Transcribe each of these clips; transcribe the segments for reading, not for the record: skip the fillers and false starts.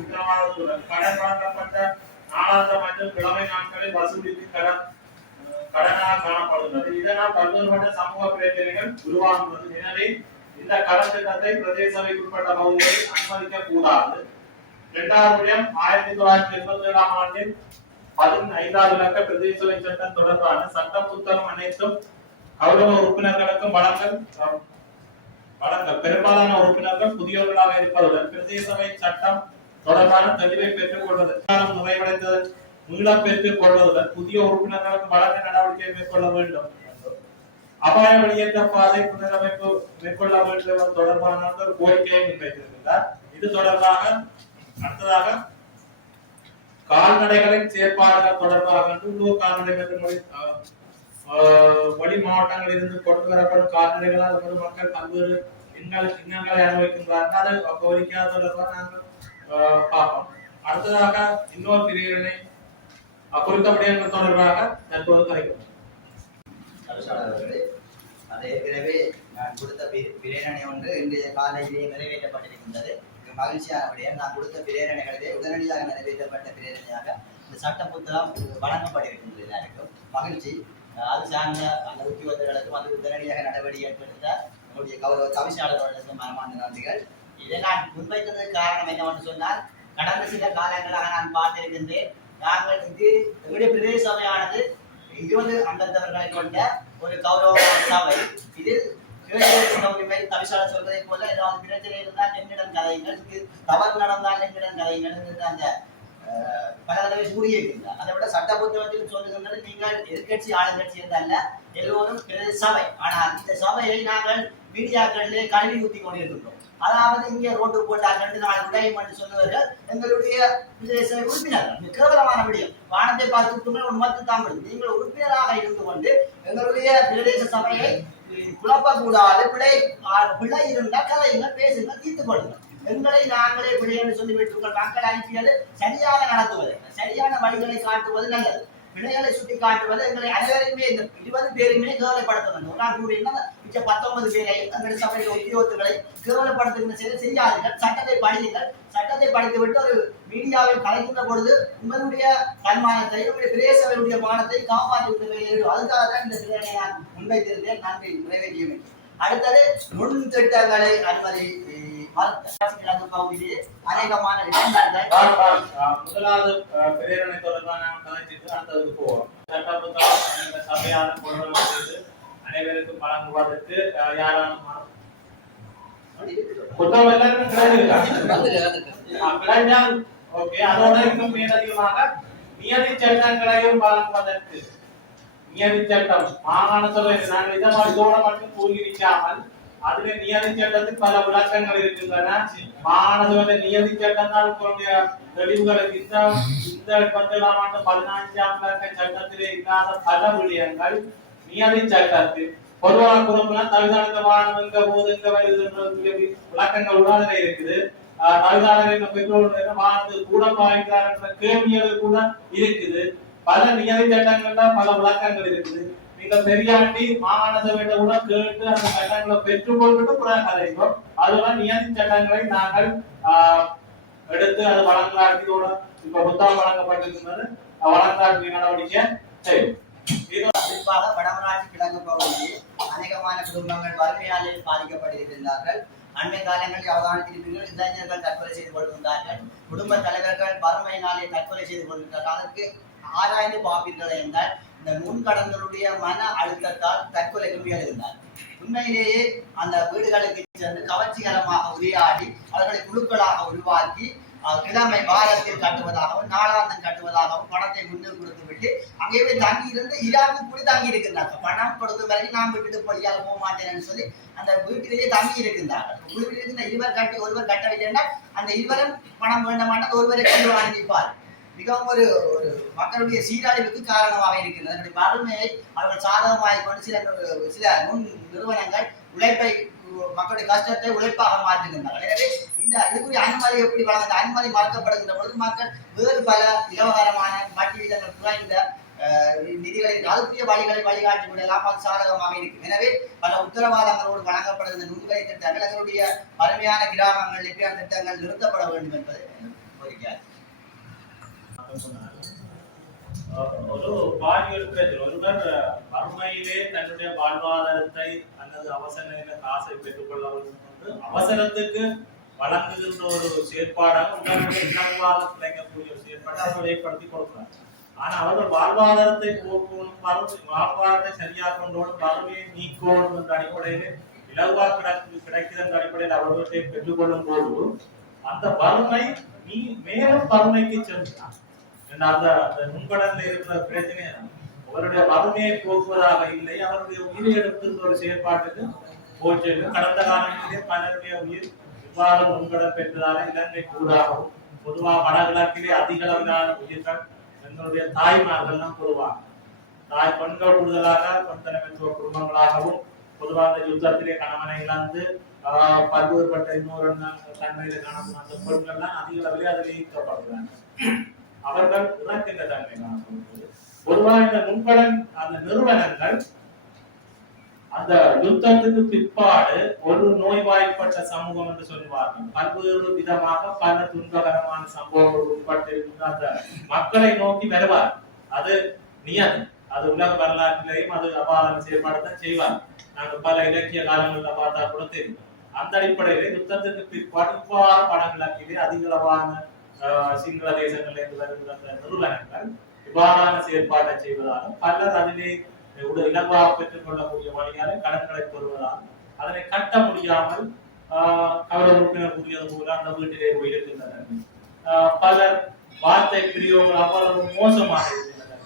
உத்தரவாதத்துடன் கடன் வழங்கப்பட்ட நாளாந்த மற்றும் கிழமை நாட்களில் வசூலித்து கடனாக காணப்படுகிறது. இதனால் பல்வேறுபட்ட சமூக பிரச்சனைகள் உருவாகுகிறது. எனவே இந்த கடன் திட்டத்தை பிரதேச சபைக்குட்பட்ட பகுதிகளில் அனுமதிக்க கூடாது. 1987 ஆண்டில் 15வது இலக்க பிரதேச சபை சட்டம் தொடர்பான சட்ட புத்தகம் அனைத்தும் கௌரவ உறுப்பினர்களுக்கும் வழங்கல் பெரும்பாலான உறுப்பினர்கள் புதியவர்களாக இருப்பதுடன் பிரதேச சபை சட்டம் தொடர்பான தெளிவை பெற்றுக் கொள்வதற்கான நிறைவடைந்தது மீளப் பெற்றுக் கொள்வதுடன் புதிய உறுப்பினர்களுக்கு வழங்க நடவடிக்கை மேற்கொள்ள வேண்டும். அபாய வெளியேற்ற பாதை புனரமைப்பு மேற்கொள்ள வேண்டும் தொடர்பான ஒரு கோரிக்கையை முன்வைத்திருக்கிறார். இது தொடர்பாக அடுத்ததாக கால்நடைகளின் செயற்பாடுகள் தொடர்பாக உள்ளூர் கால்நடைகள் வழி மாவட்டங்களில் இருந்து கொண்டு வரப்படும் கால்நடைகளால் நமது மக்கள் பல்வேறு இன்னங்களை அனுபவிக்கின்றார்கள். அது கோரிக்கையாக தொடர்பாக நாங்கள் பார்ப்போம். அடுத்ததாக இன்னொரு பிரிவினை குறித்த விடயங்கள் தொடர்பாக தற்போது கலைக்கிறோம். அது ஏற்கனவே நான் கொடுத்த பிரேரணை ஒன்று இன்றைய காலையிலேயே நிறைவேற்றப்பட்டிருக்கின்றது. மகிழ்ச்சியான விடயம். நான் கொடுத்த பிரேரணைகளிலே உடனடியாக நிறைவேற்றப்பட்ட பிரேரணையாக இந்த சட்ட புத்தகம் வழங்கப்பட்டிருக்கின்றது. எல்லாருக்கும் மகிழ்ச்சி. அது சார்ந்த அந்த உத்தியோகர்களுக்கும் அது உடனடியாக நடவடிக்கை எடுத்த நம்முடைய கௌரவ தவிசாளர்களுக்கும் மனமார்ந்த நன்றிகள். இதை நான் முன்வைத்ததற்கு காரணம் என்னவென்று சொன்னால், கடந்த சில காலங்களாக நான் பார்த்திருக்கின்றேன். நாங்கள் இது எங்களுடைய பிரதேச சபையானது 20 அங்கத்தவர்களை கொண்ட ஒரு கௌரவ சபை. இதில் உரிமை தவிசாளர் சொல்வதை போல ஏதாவது பிரச்சனை இருந்தால் என்னிடம் கதையுங்கள், தவறு நடந்தால் என்னிடம் கதையுங்கள் அந்த பல தடவை கூறியிருக்கின்றார். அதை விட சட்ட புத்தகத்தில் சொல்லுகின்றது, நீங்கள் எதிர்கட்சி ஆளுங்கட்சி என்றல்ல, எல்லோரும் சபை. ஆனால் இந்த சபையை நாங்கள் மீடியாக்களிலே கல்வி ஊற்றி கொண்டிருக்கின்றோம். அதாவது இங்கே ரோட்டு போட்டால் 2 நாள் விடையும் என்று சொல்லுவார்கள் எங்களுடைய பிரதேச உறுப்பினர்கள். கேவலமான விடயம். வானத்தை பார்த்து மத்து தமிழ் நீங்கள் உறுப்பினராக இருந்து கொண்டு எங்களுடைய பிரதேச சபையை குழப்பக்கூடாது. பிழை இருந்தால் கதையுங்கள், பேசுங்கள், தீர்த்து கொள்ளுங்கள். எங்களை நாங்களே பிழை என்று சொல்லிவிட்டு உங்கள் மக்கள் அனுப்பியது சரியாக நடத்துவது, சரியான வழிகளை காட்டுவது நல்லது. பிழைகளை சுட்டி காட்டுவது எங்களை அனைவருமே இந்த 20 பேருமே கேவலப்படுத்தணும். நான் கூறியிருந்த 19 பேரை எங்களுடைய சபையில் உத்தியோகத்துகளை கேவலப்படுத்துகின்ற செயலை செய்யாதீர்கள். சட்டத்தை படியுங்கள். சட்டத்தை படித்துவிட்டு ஒரு மீடியாவில் கலைக்கின்ற பொழுது உங்களுடைய தன்மானத்தை, உங்களுடைய பிரதேசங்களுடைய மானத்தை காப்பாற்றுகிறது. அதுக்காக தான் இந்த பிள்ளைகளை நான் முன்வைத்திருந்தேன். நன்றி. நிறைவேற்றியமை. அடுத்தது நுண் திட்டங்களை அனுமதி பகுதியிலே அநேகமான முதலாவது பிரேரணை தொடர்பான அடுத்ததுக்கு போவோம். சபையான அனைவருக்கும் வழங்குவதற்கு யாராலும் அதோட இன்னும் மேலதிகமாக நியதி சட்டங்களையும் வழங்குவதற்கு நியதி சட்டம் மாகாண சபை நாங்கள் இதை இதோட மட்டும் கூறியிருக்காமல் அதுல நியதி சட்டத்துக்கு பல விளக்கங்கள் இருக்கின்றன. மாகாண சபை நியதி சட்டம் தான் தெளிவுகளுக்கு இந்த 15ஆம் இலக்க சட்டத்திலே இல்லாத பல விடயங்கள் நியதி சட்டத்தில் பொதுவாக குறும்புனா தவிசாளத்த வாகனம் எங்க போது எங்க வருது விளக்கங்களுடன் அதுல இருக்குது. தவிசாளர் பெற்றோர் வாகனத்துக்கு கூட பாய்க்கிறார் என்ற கேள்விகள் கூட இருக்குது. பல நியதி சட்டங்கள்ல பல விளக்கங்கள் இருக்குது. நீங்க பெரியாண்டி மாகாண சபையிட்ட கூட கேட்டு அந்த சட்டங்களை பெற்றுக்கொள்கிட்டு கூட கதைக்கிறோம். அதெல்லாம் நியதி சட்டங்களை நாங்கள் எடுத்து அது வழங்கலாட்சியோட இப்ப புத்தகம் வழங்கப்பட்டிருக்கிறது. வழங்கலாட்சி நடவடிக்கை செய்யும். குறிப்பாக வடமராட்சி கிழக்கு பகுதியில் அநேகமான குடும்பங்கள் வறுமையாலே பாதிக்கப்பட்டிருக்கின்றார்கள். அண்மை காலங்களில் அவதானித்திருப்பீர்கள், இளைஞர்கள் தற்கொலை செய்து கொள்கின்றார்கள். குடும்ப தலைவர்கள் வறுமையினாலே தற்கொலை செய்து கொள்கின்றார்கள். அதற்கு ஆராய்ந்து பார்ப்பீர்கள் என்றால் இந்த முன்கடன்களுடைய மன அழுத்தத்தால் தற்கொலைக்கு முயலுகின்றார். உண்மையிலேயே அந்த வீடுகளுக்கு சென்று கவர்ச்சிகரமாக உரையாடி அவர்களை குழுக்களாக உருவாக்கி கிழமை வாரத்தில் கட்டுவதாகவும் நாளாந்தம் கட்டுவதாகவும் பணத்தை முன்னுக்கு கொடுத்து விட்டு அங்கே தங்கி இருந்து இராவு கூடி தங்கி இருக்கின்றார்கள். பணம் கொடுத்த வரைக்கும் நான் விட்டுட்டு பொழியாக போக மாட்டேன்னு சொல்லி அந்த வீட்டிலேயே தங்கி இருக்கின்றார்கள். குழுவில் இருக்கின்ற இருவர் கட்டி ஒருவர் கட்டவில்லை என்றால் அந்த இருவரும் பணம் வேண்ட மாட்டால் ஒருவரை கொண்டு அனுப்பிப்பார். மிகவும் ஒரு மக்களுடைய சீரழிவுக்கு காரணமாக இருக்கின்றது. வறுமையை அவர்கள் சாதகமாக கொண்டு சில நுண் நிறுவனங்கள் உழைப்பை மக்களுடைய கஷ்டத்தை உழைப்பாக மாற்றுகின்றனர். எனவே இந்த இதுக்குரிய அனுமதி எப்படி வழங்க அனுமதி மறுக்கப்படுகின்ற பொழுது மக்கள் வேறு பல இலவகரமான வட்டி வீதங்கள் குறைந்த நிதிகளை அதுக்குரிய வழிகளை வழிகாட்டி விடலாம். அது சாதகமாக இருக்கும். எனவே பல உத்தரவாதங்களோடு வழங்கப்படுகின்ற நுண்கலை திட்டங்கள் எங்களுடைய பழமையான கிராமங்கள் திட்டங்கள் நிறுத்தப்பட வேண்டும் என்பது ஒரு பாலியல் பிரச்சனை. ஒருவர் வறுமையிலே தன்னுடைய வாழ்வாதாரத்தை அல்லது அவசர நிலை காசை பெற்றுக்கொள்ள வேண்டும் என்று அவசரத்துக்கு வழங்குகின்ற ஒரு செயற்பாடாக உடனடியாக இனவாத கிடைக்கக்கூடிய ஒரு செயற்பாட்டை அவர்கள் ஏற்படுத்தி கொடுக்கிறார். ஆனா அவர்கள் வாழ்வாதாரத்தை போக்கணும், வாழ்வாதாரத்தை சரியாக கொண்டோடும், வறுமையை நீக்கணும் என்ற அடிப்படையில் இலவா கிடைக்கிற என்ற அடிப்படையில் அவர்களை பெற்றுக்கொள்ளும் போது அந்த வறுமை நீ மேலும் வறுமைக்கு சென்றான். அந்த நுண்கடன்ல இருக்கிற பிரச்சனை அவருடைய வறுமையை போக்குவதாக இல்லை, அவருடைய உயிரை எடுத்துன்ற ஒரு செயற்பாட்டுக்கு போச்சு. கடந்த காலங்களிலே பலருடைய உயிர் இவ்வாறு நுண்கடன் பெற்றதால இலங்கை கூடாகவும் பொதுவாக வடகிழக்கிலே அதிக அளவிலான உயிர்கள் எங்களுடைய தாய்மார்கள்லாம் பொதுவாக தாய் பெண்கள் கூடுதலாக பெண்தலைமைத்துவ குடும்பங்களாகவும் பொதுவாக யுத்தத்திலே கணவனை இழந்து பல்வேறுபட்ட இன்னொரு தன்மையில காணப்படும் அந்த பெண்கள்லாம் அதிக அளவிலே அதில் ஈர்க்கப்படுகிறாங்க. அவர்கள் இறக்கின்ற தன்மை காணப்படுகிறது. பொதுவாக இந்த நுண்கடன் அந்த நிறுவனங்கள் அந்த யுத்தத்துக்கு பிற்பாடு ஒரு நோய்வாய்ப்பட்ட சமூகம் என்று சொல்வார்கள். பல்வேறு விதமாக பல துன்பகரமான சம்பவங்கள் உட்பட்டிருக்கின்ற அந்த மக்களை நோக்கி வருவார். அது நியதி, அது உலக வரலாற்றிலேயும் அது அபார செயல்பாடுதான் செய்வார். நாங்கள் பல இலக்கிய காலங்களில் பார்த்தா கூட தெரியும். அந்த அடிப்படையிலே யுத்தத்துக்கு பிற்பாடு இவ்வாறு படங்களாக்கிலே அதிகளவான சிங்கள தேசங்களில் வருகின்ற நிறுவனங்கள் இவ்வாறான செயற்பாட்டை செய்வதாலும் பலர் அதிலே இலவாக பெற்றுக் கொள்ளக்கூடிய வழியாலே கடன்களை பெறுவதால் அதனை கட்ட முடியாமல் கௌரவ உறுப்பினர் கூறியது போல அந்த வீட்டிலே போயிருக்கின்றனர். பலர் வார்த்தை பிரியோர்கள் அவ்வளவு மோசமாக இருக்கின்றனர்.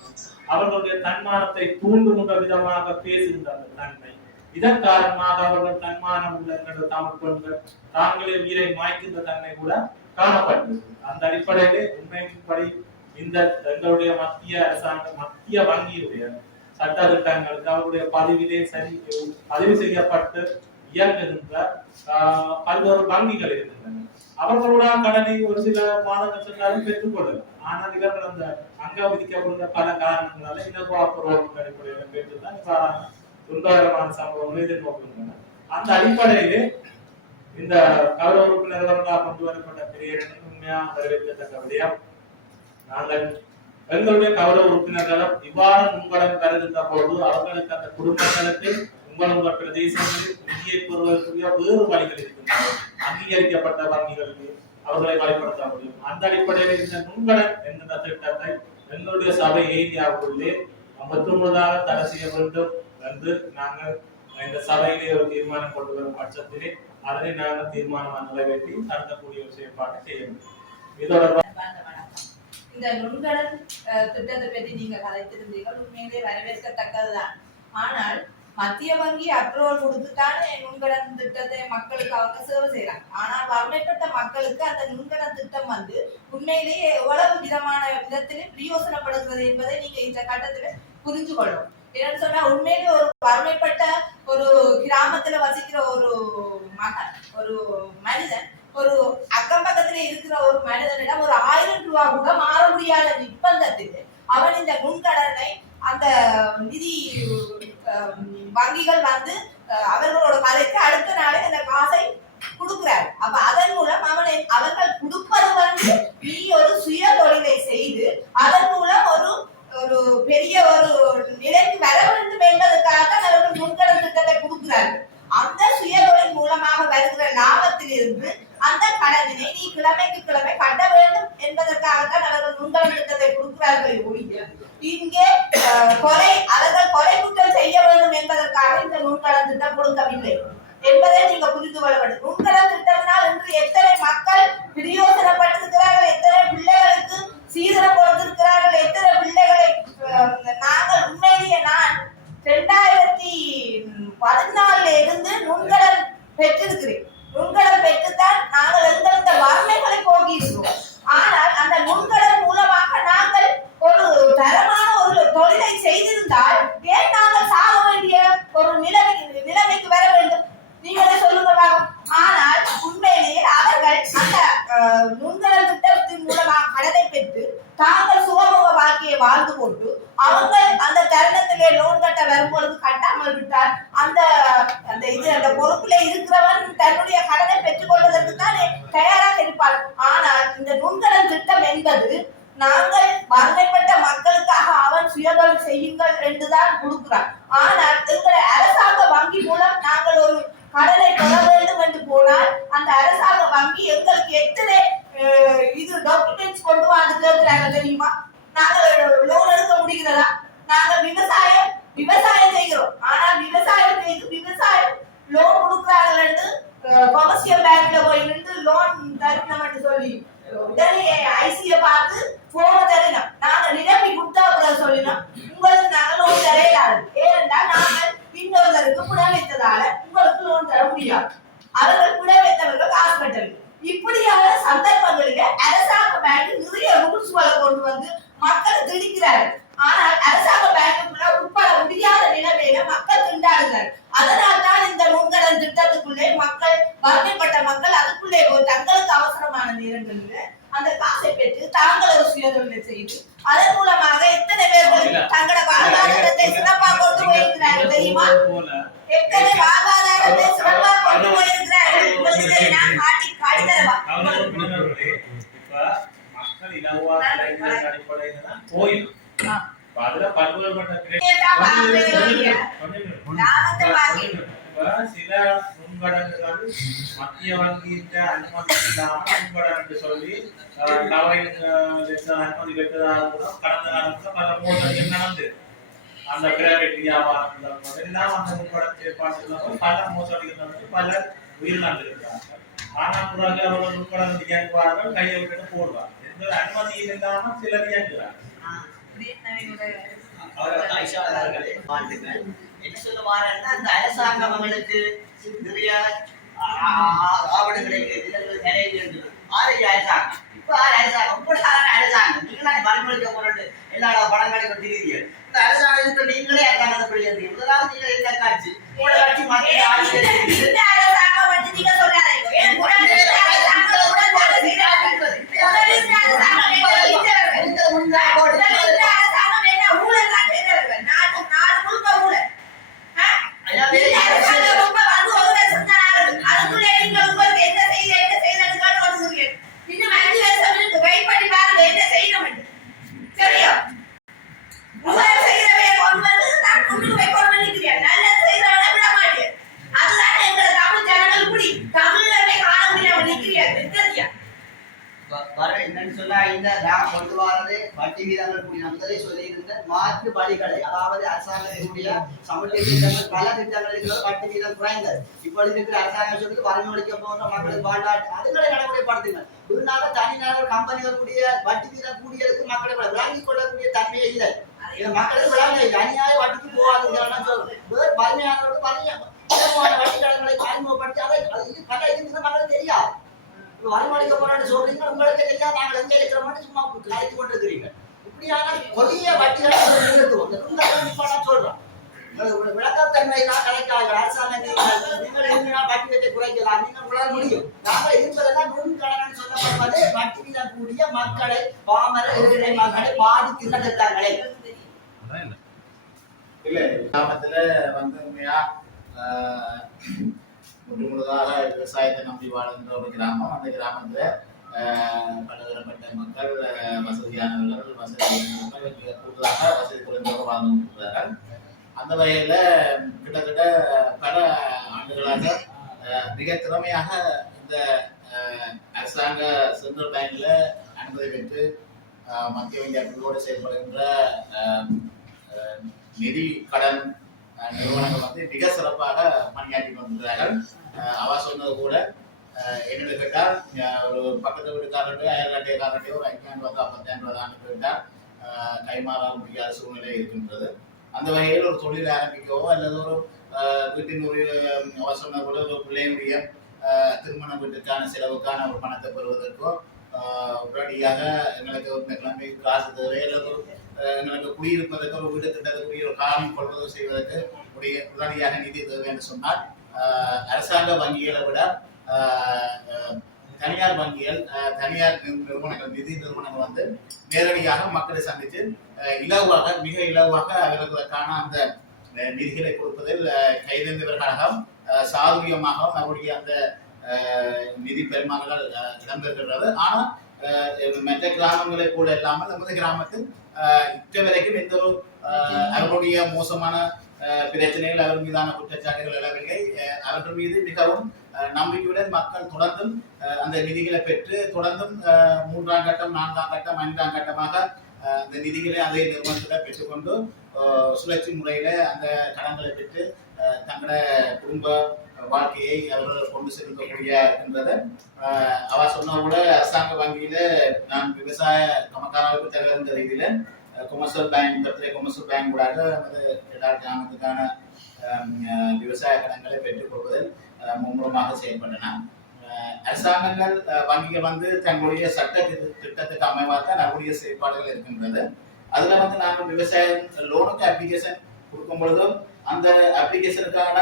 அவர்களுடைய தன்மானத்தை தூண்டுகின்ற விதமாக பேசுகின்ற தன்மை, இதன் காரணமாக அவர்கள் தன்மான உள்ளங்கள் தமிழ் பெண்கள் தாங்களே உயிரை மாய்க்கின்ற தன்மை கூட காணப்பட்டது. அந்த அடிப்படையிலே உண்மையின்படி இந்த எங்களுடைய மத்திய அரசாங்கம் மத்திய வங்கியுடைய சட்ட திட்டங்களுக்கு அவருடைய பதிவு செய்யப்பட்டு இயங்குகின்ற பல்வேறு வங்கிகள் இருக்கின்றன. அவர்களுடன் கடனை ஒரு சில மாதங்கள் சென்றாலும் பெற்றுக் கொள்ளலாம். ஆனால் இவர்கள் அந்த அங்க விதிக்கப்படுகிற பல காரணங்களால இலகுவாக்குறோம் அடிப்படையில் பெற்றுதான் இவ்வாறான துன்பகரமான சம்பவங்களை எதிர்நோக்குகின்றன. அந்த அடிப்படையிலே இந்த கௌரவ உறுப்பினர்களால் கொண்டு வரப்பட்ட பிரேரணை உண்மையா வரவேற்கத்தக்க விடயம். நாங்கள் எங்களுடைய கௌரவ உறுப்பினர்களும் இவ்வாறு நுண்கடன் கருதுகின்ற போது அவர்களுக்கு அந்த குடும்பங்களுக்கு உங்கள் பிரதேசங்களில் நிதியை பெறுவதற்குரிய வேறு வழிகள் இருக்கின்றன. அங்கீகரிக்கப்பட்ட வங்கிகளுக்கு அவர்களை வழிபடுத்த முடியும். அந்த அடிப்படையில் இந்த நுண்கடன் என்கிற திட்டத்தை எங்களுடைய சபை ஏரியாவுக்குள்ளே முற்றுமுழுதாக தடை செய்ய வேண்டும் என்று நாங்கள் இந்த சபையிலே ஒரு தீர்மானம் கொண்டு வரும் பட்சத்திலே அதனை நாங்கள் தீர்மானமாக நிறைவேற்றி தடுக்கக்கூடிய ஒரு செயற்பாட்டை செய்ய வேண்டும். இதோட இந்த நுண்கடன் திட்டத்தை பற்றி நீங்க கதைத்திருந்தீர்கள், உண்மையிலே வரவேற்கத்தக்கதுதான். ஆனால் மத்திய வங்கி அப்ரூவல் கொடுத்துட்டான நுண்கடன் திட்டத்தை மக்களுக்கு அவங்க சேவை செய்யறாங்க. ஆனால் வறுமைப்பட்ட மக்களுக்கு அந்த நுண்கடன் திட்டம் உண்மையிலேயே எவ்வளவு விதமான விதத்திலே பிரயோசனப்படுகிறது என்பதை நீங்க இந்த கட்டத்துல புரிஞ்சு கொள்ளணும். என்னன்னு சொன்னா உண்மையிலே ஒரு வறுமைப்பட்ட ஒரு கிராமத்துல வசிக்கிற ஒரு மகன், ஒரு மனிதன், ஒரு அக்கம் பக்கத்துல இருக்கிற ஒரு மனிதனிடம் ஒரு 1000 ரூபாய் கூட மாற முடியாத நிர்பந்தத்துக்கு அவன் இந்த நுண்கடனை அந்த நிதி வங்கிகள் அவர்களோட கதைக்கு அடுத்த நாளே அந்த காசை கொடுக்கிறார். அப்ப அதன் மூலம் அவர்கள் கொடுப்பது நீ ஒரு சுய தொழிலை செய்து அதன் மூலம் ஒரு பெரிய ஒரு நிலைக்கு வர வேண்டும் என்பதற்காக அவர்கள் நுண்கடன் திட்டத்தை கொடுக்கிறார்கள். அந்த சுய தொழில் மூலமாக வருகிற லாபத்திலிருந்து அந்த கடனினை நீ கிழமைக்கு கிழமை கட்ட வேண்டும் என்பதற்காகத்தான் அவர்கள் நுண்கடன் திட்டத்தை கொடுக்கிறார்கள். ஒழிய இங்கே அவர்கள் கொலை குற்றம் செய்ய வேண்டும் என்பதற்காக இந்த நுண்கடன் திட்டம் கொடுக்கவில்லை என்பதை நீங்க புரிந்து கொள்ள வேண்டும். நுண்கடன் திட்டத்தினால் இன்று எத்தனை மக்கள் பிரயோசனப்பட்டிருக்கிறார்கள், எத்தனை பிள்ளைகளுக்கு சீதனம் கொடுத்திருக்கிறார்கள், எத்தனை பிள்ளைகளை நாங்கள் உண்மையிலேயே நான் 2014 இருந்து நுண்கடன் பெற்றிருக்கிறேன். நுண்கடன் பெற்றுத்தான் நாங்கள் எந்தெந்த வறுமைகளை போக்கியிருக்கிறோம். ஆனால் அந்த நுண்கடன் மூலமாக நாங்கள் ஒரு தரமான ஒரு தொழிலை செய்திருந்தால் ஏன் நாங்கள் சாக வேண்டிய ஒரு நிலைமைக்கு வர வேண்டும்? நீங்களே சொல்லுங்க. ஆனால் உண்மையிலேயே அவர்கள் அந்த நுண்கடன் திட்டத்தின் மூலமாக கடனை பெற்று தாங்கள் சுகமுக வாழ்க்கையை வாழ்ந்து கொண்டு அவங்க அந்த தருணத்திலே லோன் கட்ட வரும்பொழுது கட்டாமல் விட்டால் அந்த பொறுப்புல இருக்கிறவன் தன்னுடைய கடனை பெற்றுக் கொள்வதற்கு தான் தயாராக இருப்பார். ஆனால் இந்த நுண்கடன் திட்டம் என்பது நாங்கள் வறுமைப்பட்ட மக்களுக்காக அவன் சுயதொழில் செய்யுங்கள் என்றுதான் கொடுக்கிறான். ஆனால் எங்களை அரசாங்க வங்கி மூலம் நாங்கள் ஒரு கடனை பெற வேண்டும் என்று போனால் அந்த அரசாங்க வங்கி எங்களுக்கு எத்தனை இது டாக்குமெண்ட்ஸ் கொண்டு வந்து கேட்கிறாங்க தெரியுமா? நாங்கள் லோன் எடுக்க முடிகிறதா? நாங்கள் விவசாயம் செய்கிறோம். ஆனால் விவசாயம் செய்து விவசாயம் லோன் கொடுக்கிறார்கள் என்று கமர்ஷியல் பேங்க்ல போய் நின்று லோன் தரணும் என்று சொல்லி உடனே ஐசிய பார்த்து போன தரணும். நாங்க நிரப்பி கொடுத்தா சொல்லினோம் உங்களுக்கு நாங்கள் லோன் தரையாது. ஏனென்றால் நாங்கள் இன்னொருவருக்கு புட வைத்ததால உங்களுக்கு லோன் தர முடியாது. அவர்கள் புட வைத்தவர்கள் காசு கட்டவில்லை. இப்படியான சந்தர்ப்பங்களில அரசாங்க பேங்க் நிறைய ரூல்ஸ்களை கொண்டு வந்து மக்களை திணிக்கிறார்கள். ஆனால் அரசாங்க பேங்குக்குள்ள உட்பட முடியாத நிலைமையில மக்கள் திண்டாடுகிறார். அதனால் தான் இந்த நுண்கடன் திட்டத்துக்குள்ளே மக்கள் வறுமைப்பட்ட மக்கள் அதுக்குள்ளே தங்களுக்கு அவசரமான நேரங்களில் அந்த காசை பெற்று தாங்கள் ஒரு சுயதொழிலை செய்து அதன் மூலமாக எத்தனை பேர்கள் தங்களோட வாழ்வாதாரத்தை சிறப்பாக கொண்டு போயிருக்கிறார்கள் தெரியுமா? எத்தனை வாழ்வாதாரத்தை சிறப்பாக கொண்டு போயிருக்கிறார்கள் உங்களுக்கு நான் காட்டி தரவா? மக்கள் இலவாத அடிப்படையில தான் போயிடும். அதுல பல்வேறுபட்ட சில முன்கடன்கள் மத்திய வங்கியின் அனுமதி இல்லாமல் முன்கடன் என்று சொல்லி அனுமதி பெற்றதாக கூட கடந்த காலத்துல பல மோசடிகள் நடந்தது. அந்த பிரைவேட் வியாபாரங்கள் எல்லாம் அந்த முன்கடன் ஏற்பாடுகள் பல மோசடிகள் நடந்து பலர் உயிரிழந்திருக்கிறார்கள். ஆனால் பிறகு அவர்கள் முன்கடன் இயங்குவார்கள், கையை விட்டு போடுவார். எந்த அனுமதியும் இல்லாமல் சிலர் இயங்குகிறார்கள். என்ன சொல்ல வாரன்னா அந்த அரசாங்கம் அவங்களுக்கு நிறைய ஆவணங்களை நிறைய வேண்டும். அரசாங்கம் இப்ப அரசாங்கம் அரசாங்கம் நீங்களா மறுமொழிக்க போறது எல்லா படங்களையும் தெரியுது. இந்த அரசாங்கத்துக்கு நீங்களே அரசாங்கத்தை புரியுது. முதலாவது நீங்க இந்த காட்சி கட்சி மாற்று வழிகளை அதாவது அரசாங்கத்தினுடைய சமூக திட்டங்கள் பல திட்டங்கள் இருக்கிறது. வட்டி வீதம் குறைந்தது. இப்பொழுது இருக்கிற அரசாங்கம் சொல்லி வறுமையொழிக்க போன்ற மக்களுக்கு வாழ்நாட்டு அதுகளை நடைமுறைப்படுத்துங்க. இதனால தனிநபர் கம்பெனிகளுடைய வட்டி வீதம் கூடியதுக்கு மக்களை விளங்கிக் கொள்ளக்கூடிய தன்மையே இல்லை. மக்களுக்கு விளங்க இல்லை. அநியாய வட்டிக்கு போகாதுன்னு சொல்றேன். வறுமையானவர்கள் வட்டி கடன்களை அறிமுகப்படுத்தி அதை பல இருக்கிற மக்களுக்கு தெரியாது. வறுமையொழிக்க போறான்னு சொல்றீங்க, உங்களுக்கு தெரியாது. நாங்கள் எங்க இருக்கிற மட்டும் சும்மா கலைத்து கொண்டிருக்கிறீங்க. இப்படியான கொடிய வட்டிகளை சொல்றோம். விளக்கத்தன்மை தான் கிடைக்காது. அரசாங்கம் நீங்கள் வட்டி வீதத்தை குறைக்கலாம், நீங்கள் உங்களால் முடியும். நாங்கள் இருப்பதெல்லாம் நுண்கடன் சொல்லப்படுவது வட்டி வீதம் கூடிய மக்களை பாமர ஏழை மக்களை பாதிக்கின்ற திட்டங்களை இல்ல கிராமத்துல வந்து உண்மையா முழுதாக விவசாயத்தை நம்பி வாழ்கின்ற ஒரு கிராமம். அந்த கிராமத்துல பலதரப்பட்ட மக்கள், வசதியானவர்கள், வசதியானவர்கள் கூடுதலாக வசதி குறைந்தவர்கள் வாழ்ந்து கொண்டிருக்கிறார்கள். அந்த வகையில கிட்டத்தட்ட பல ஆண்டுகளாக மிக திறமையாக இந்த அரசாங்க சென்ட்ரல் பேங்க்ல அனுமதி பெற்று மத்திய வங்கி அனுமதியோடு செயல்படுகின்ற நிதி கடன் நிறுவனங்கள் வந்து மிக சிறப்பாக பணியாற்றி கொண்டிருக்கிறார்கள். அவ சொன்னது கூட என்னோட கேட்டால் ஒரு பக்கத்து வீட்டுக்காரர்கிட்ட அயல்நாட்டுக்காரர்கிட்ட ஒரு 5,000 ரூபாய் 10,000 ரூபாய் அனுப்பிவிட்டால் கைமாற முடியாத சூழ்நிலை இருக்கின்றது. அந்த வகையில் ஒரு தொழில் ஆரம்பிக்கவோ அல்லது ஒரு வீட்டின் ஒரு சொன்ன கூட ஒரு பிள்ளையினுடைய திருமண வீட்டுக்கான செலவுக்கான ஒரு பணத்தை பெறுவதற்கோ உடனடியாக எங்களுக்கு இந்த கிழமை காசு தேவை அல்லது எங்களுக்கு குடியிருப்பதற்கு ஒரு வீடு திட்டத்துக்குரிய ஒரு காலம் கொள்வதோ செய்வதற்கு உடனடியாக நிதி தேவை என்று சொன்னால் அரசாங்க வங்கிகளை விட தனியார் வங்கிகள், தனியார் நிறுவனங்கள், நிதி நிறுவனங்கள் வந்து நேரடியாக மக்களை சந்தித்து இலவாக மிக இலவாக அவர்களுக்கான அந்த நிதிகளை கொடுப்பதில் கைதேர்ந்தவர்களாக சாதுரியமாக அவருடைய அந்த நிதி பெருமானங்கள் இடம்பெறுகின்றது. ஆனால் மற்ற கிராமங்களை கூட இல்லாமல் நமது கிராமத்தில் இற்ற வரைக்கும் எந்த ஒரு அவர்களுடைய மோசமான பிரச்சனைகள் அவர் மீதான குற்றச்சாட்டுகள் எழவில்லை. அவர்கள் மீது மிகவும் நம்பிக்கையுடன் மக்கள் தொடர்ந்தும் அந்த நிதிகளை பெற்று தொடர்ந்தும் 3ஆம் கட்டம் 4ஆம் கட்டம் 5ஆம் கட்டமாக அந்த நிதிகளை அதே நிறுவனத்தில் பெற்றுக்கொண்டு சுழற்சி முறையில அந்த கடன்களை பெற்று தங்களோட குடும்ப வாழ்க்கையை அவர்கள் கொண்டு செலுத்தக்கூடிய இருக்கின்றது. அவர் சொன்ன கூட அரசாங்க வங்கியில நான் விவசாய கமக்காரர்களுக்கு தருகின்ற ரீதியில கொமர்ஷியல் பேங்க் கூட எல்லா கிராமத்துக்கான விவசாய கடன்களை பெற்றுக் கொள்வதில் மும்முரமாக செயல்பட்டன. அரசாங்கங்கள் வங்கிகள் தங்களுடைய சட்ட திட்டத்துக்கு அமைவாக நம்முடைய செயல்பாடுகள் இருக்கின்றது. அதுல நாங்கள் விவசாய லோனுக்கு அப்ளிகேஷன் கொடுக்கும் பொழுதும் அந்த அப்ளிகேஷனுக்கான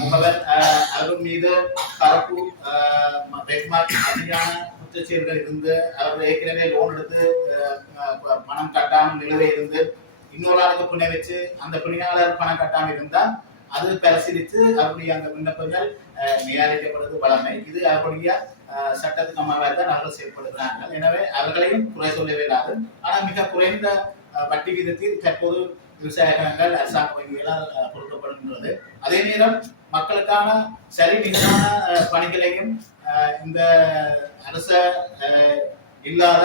முகவர் அவர்கள் மீது தரப்பு அதிகமான குற்றச்செயல்கள் இருந்து அவர்கள் ஏற்கனவே லோன் எடுத்து பணம் கட்டாமல் நிலுவை இருந்து இன்னொரு ஆளுக்கு பிணை வச்சு அந்த பிணையாளர் பணம் கட்டாமல் இருந்தால் அது பரிசீலித்து அவருடைய அந்த விண்ணப்பங்கள் நிராகரிக்கப்படுவது வளமை. இது அவருடைய சட்டத்துக்கு அமைவாக தான் அவர்கள் செயல்படுகிறார்கள். எனவே அவர்களையும் குறை சொல்லவே இல்லாது. ஆனால் மிக குறைந்த வட்டி விதத்தில் தற்போது விவசாய கடன்கள் அரசாங்க வங்கிகளால் கொடுக்கப்படுகின்றது. அதே நேரம் மக்களுக்கான சரி நிகரான பணிகளையும் இந்த அரச இல்லாத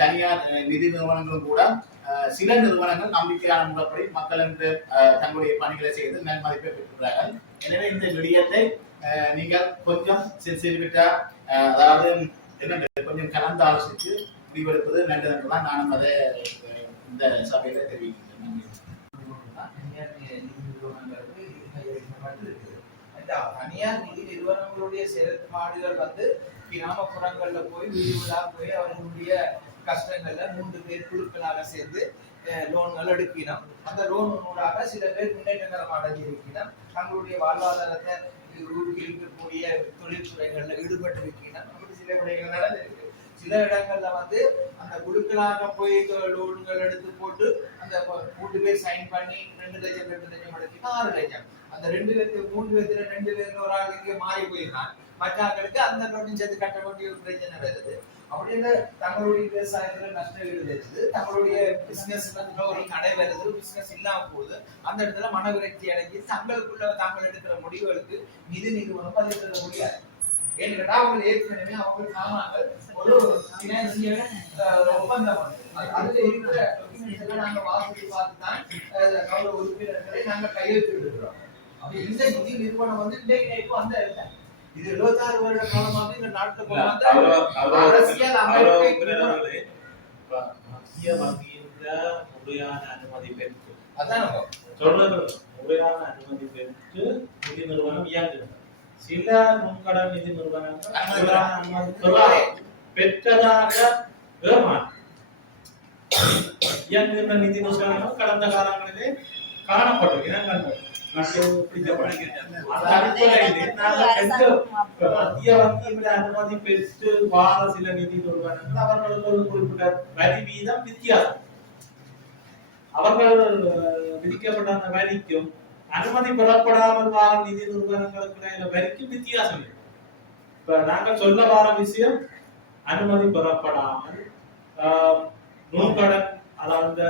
தனியார் நிதி நிறுவனங்களும் கூட சில நிறுவனங்கள் நம்பிக்கையான முறைப்படி மக்கள் என்று தங்களுடைய பணிகளை செய்து நன்மதிப்பை பெற்றுள்ளார்கள். எனவே இந்த விடயத்தை நீங்கள் கொஞ்சம் சென்சிட்டிவிட்டா அதாவது கொஞ்சம் கலந்து ஆலோசித்து முடிவெடுப்பது நல்லது என்றுதான் நானும் அதை இந்த சபையில தெரிவிக்கிறேன். தனியார் நிதி நிறுவனங்களுடைய செயல்பாடுகள் கிராமப்புறங்கள்ல போய் வீடுகளா போய் அவர்களுடைய கஷ்டங்கள்ல 3 பேர் குழுக்களாக சேர்ந்து லோன்கள் எடுக்கணும். அந்த லோனூடாக சில பேர் முன்னேற்றகரமாக அடைஞ்சிருக்கணும். தங்களுடைய வாழ்வாதாரத்தை இருக்கக்கூடிய தொழில்துறைகள்ல ஈடுபட்டு இருக்கணும். அப்படி சில விடயங்கள் நடந்திருக்கு. சில இடங்கள்ல அந்த குழுக்களாக போய் லோன்கள் எடுத்து போட்டு அந்த 3 பேர் சைன் பண்ணி 2 லட்சம் 2 லட்சம் எடுத்துனா 6 லட்சம். அந்த 2 பேருக்கு 3 பேருக்கு 2 பேருக்கு ஒரு ஆள் இங்கே மாறி போயிருக்கான். மற்ற ஆட்களுக்கு அந்த லோன் சேர்த்து கட்ட வேண்டிய ஒரு பிரச்சனை வருது. அப்படின்னு தங்களுடைய விவசாயத்துல நஷ்டம் வருது. தங்களுடைய பிசினஸ் ஒரு கடை வருது, பிசினஸ் இல்லாம போகுது. அந்த இடத்துல மனவிரக்தி அடைஞ்சு தங்களுக்குள்ள தாங்கள் எடுக்கிற முடிவுகளுக்கு நிதி நிறுவனம் அது எடுக்க முடியாது. ஏன்னு கேட்டா அவங்க ஏற்கனவே அவங்க சாமான்கள் ஒரு பினான்சியல் ஒப்பந்தம் அதுல இருக்கிற டாக்குமெண்ட்ஸ் நாங்க வாசித்து பார்த்துதான் கௌரவ உறுப்பினர்களை நாங்க கையெழுத்து விடுகிறோம். அப்படி இந்த நிதி நிறுவனம் இன்றைக்கு அந்த இது 76 வருட காலமாக இந்த நாட்டுக்கு அரசியல் அமைப்பை மத்திய வங்கியின் முறையான அனுமதி பெற்று அதான் சொல்றது முறையான அனுமதி பெற்று நிதி நிறுவனம் இயங்குகிறது. சில முன்கடன் நிதி நிறுவனங்கள் பெற்றதாக இயங்குகின்ற நிதி நிறுவனங்கள் கடந்த காலங்களிலே காணப்படும் இனங்கள் மத்திய வங்கியில் அனுமதி பெற்று வார சில நிதி நிறுவனங்கள் அவர்களுக்கு ஒரு குறிப்பிட்ட வரி வீதம் வித்தியாசம். அவர்கள் விதிக்கப்பட்ட அந்த வரிக்கும் அனுமதி பெறப்படாமல் வார நிதி நிறுவனங்களுக்கு வரிக்கும் வித்தியாசம் இல்லை. இப்ப நாங்கள் சொல்ல வார விஷயம் அனுமதி பெறப்படாமல் நுண்கடன் அதாவது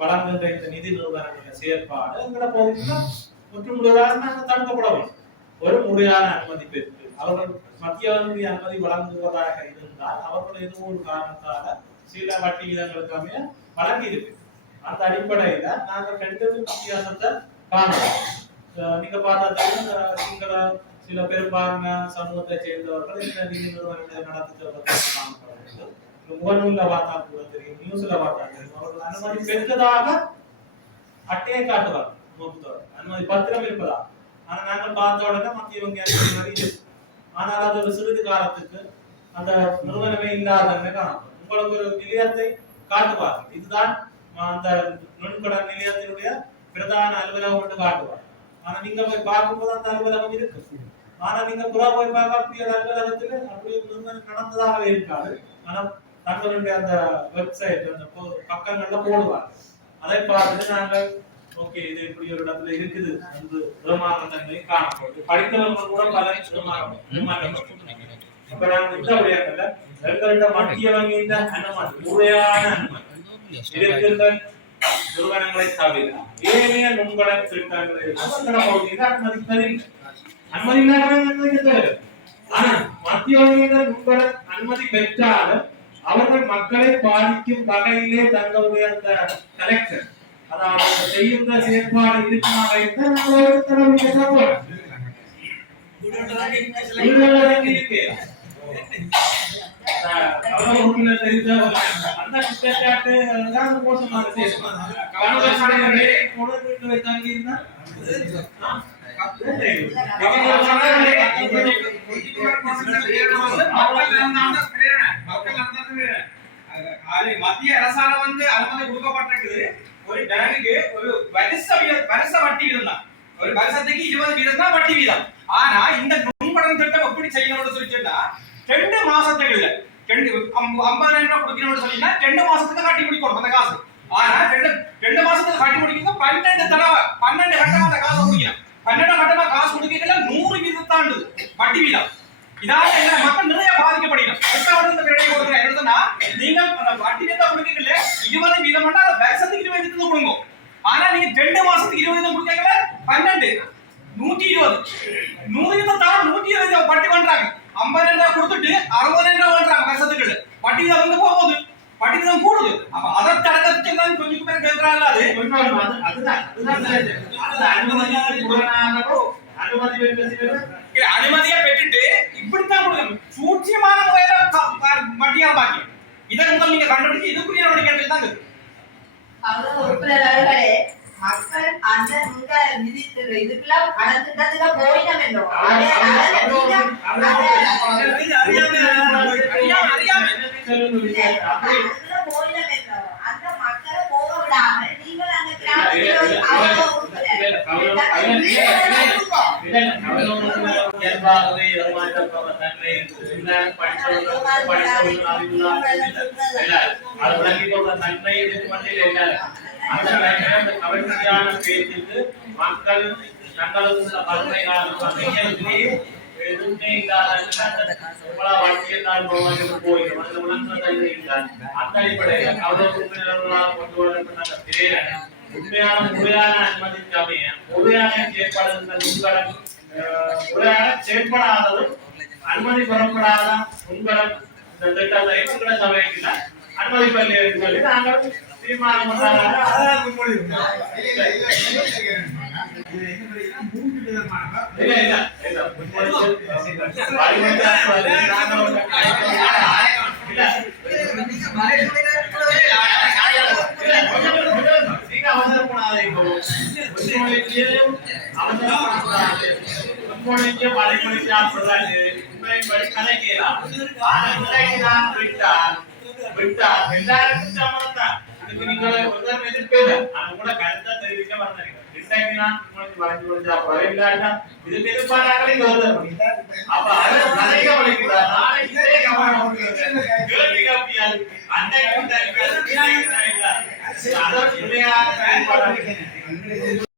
வழங்குகின்ற இந்த நிதி நிறுவனங்களின் செயற்பாடு எங்களை பகுதியில் முற்றுமுழுதாக நாங்கள் தடுக்கப்பட வேண்டும். ஒரு முறையான அனுமதி பெற்று அவர்கள் மத்திய வங்கி அனுமதி வழங்குவதாக இருந்தால் அவர்கள் ஏதோ ஒரு காரணத்தால சில வட்டி விதங்களுக்கு அமைய வழங்கி இருக்கு. அந்த அடிப்படையில நாங்கள் கடிதத்து வித்தியாசத்தை காணலாம். நீங்க பார்த்தா சிங்கள சில பெரும்பான்மை சமூகத்தை சேர்ந்தவர்கள் இந்த நிதி நிறுவனங்களை நடத்துவதற்கு காணப்படுகிறது. முகநூல்ல பார்த்தா கூட தெரியும், நியூஸ்ல பார்த்தா தெரியும். அவர்கள் அனுமதி பெற்றதாக அட்டையை காட்டுவார், அனுமதி பத்திரம் இருப்பதா. ஆனா நாங்கள் பார்த்த உடனே மத்திய வங்கி அனுமதி, ஆனால் அது ஒரு சிறிது காலத்துக்கு அந்த நிறுவனமே இல்லாதவங்க காணப்படும். உங்களுக்கு ஒரு நிலையத்தை காட்டுவார்கள், இதுதான் அந்த நுண்கடன் நிலையத்தினுடைய பிரதான அலுவலகம் என்று காட்டுவார். ஆனா நீங்க போய் பார்க்கும்போது அந்த அலுவலகம் இருக்கு. ஆனா நீங்க புறா போய் பார்க்கக்கூடிய அலுவலகத்துல அப்படி நடந்ததாக இருக்காது. ஆனா தங்களுடைய அந்த வெப்சைட் அந்த பக்கங்கள்ல போடுவாங்க. அதை பார்த்துட்டு நாங்கள் ஓகே இது இப்படி ஒரு இடத்துல இருக்குது என்று விமானங்களை காணப்படும். படித்தவர்கள் கூட பல இப்ப நாங்கள் இந்த விடயங்கள்ல எங்கள்கிட்ட மத்திய வங்கியின் அனுமதி முறையான அனுமதி இருக்கின்ற நிறுவனங்களை தவிர ஏனைய நுண்கடன் திட்டங்களை அனுமதிப்பதில்லை. அனுமதி இல்லாத ஆனா மத்திய வங்கியின் நுண்கடன் அனுமதி பெற்றாலும் அவர்கள் மக்களை பாதிக்கும் வகையிலே தங்களுடைய அந்த கலெக்ஷன் அதாவது செய்கின்ற செயற்பாடு இருக்குமாக இருந்தால் அந்த குற்றச்சாட்டு மோசமான தங்கியிருந்தா மத்திய அரசாங்கம் வந்து அனுமதி கொடுக்கப்பட்டிருக்குது. ஒரு பேங்குக்கு ஒரு வருஷ வட்டி வீதம் தான், ஒரு வருஷத்துக்கு 20 வீதம் தான் வட்டி வீதம். ஆனா இந்த நுண்கடன் திட்டம் எப்படி செய்யணும்னு சொல்லிச்சுன்னா 2 மாசத்துக்குள்ள 50,000 ரூபாய் கொடுக்கணும்னு சொல்லினா 2 மாசத்துக்கு கட்டி முடிக்கணும் அந்த காசு. ஆனா 2 மாசத்துக்கு கட்டி முடிக்கிறது 12 தடவை 12 கட்டமா அந்த காசை முடிக்கணும். 12 கட்டமா காசு முடிக்கல 100 வீதம் தாண்டுது வட்டி வீதம். இதால என்ன மக்கள் நிறைய பாதிக்கப்படுகிறாங்க. இந்த கிரெடிட் கொடுக்குற எடுத்தா நீங்க அந்த வட்டி வீதம் கொடுக்கல 20 வீதம் அந்த வருஷத்துக்கு 20 வீதம் கொடுங்க. ஆனா நீங்க 2 மாசத்துக்கு 20 வீதம் கொடுக்கல 12 120 100 வீதம் தான் 120 வட்டி பண்றாங்க. 50,000 ரூபாய் கொடுத்துட்டு 60,000 ரூபாய் பண்றாங்க வருஷத்துக்கு. வட்டி வீதம் வந்து போகுது, வட்டி வீதம் கூடுது. அப்ப அதை தடுக்கிறதுக்கு தான் கொஞ்சம் பேர் கேட்கறாங்க. அனுமதியா பெற்றுட்டு இப்படித்தான் கொடுக்கணும். சூட்சியமான முறையில வட்டியா பாக்கி இதை முதல் நீங்க கண்டுபிடிச்சு இதுக்குரிய நடவடிக்கை தான் இருக்கு. உறுப்பினர்களே மக்கள் அந்த இந்த இதுக்கெல்லாம் கடந்துட்டதுல போயிடம் என்றோம் அந்த மக்களை போக விடாம நீங்கள் அந்த பேச்சுக்கு மக்கள் தங்களுக்கு வறுமை எதுவுமே இல்லாத வாழ்க்கையில் போயிடும் அந்த உணர்ந்த அந்த அடிப்படையில் கௌரவர்களால் கொண்டு வரப்பட்ட பிரேரணை உண்மையான முறையான அனுமதிக்கு அமைய முறையான செயற்பாடு முறையான செயற்படாததும் அனுமதி பெறப்படாத உண்கடன் இந்த திட்டத்தை எங்களை சபையில் அனுமதிப்பதில்லை என்று சொல்லி நாங்கள் தீர்மானம்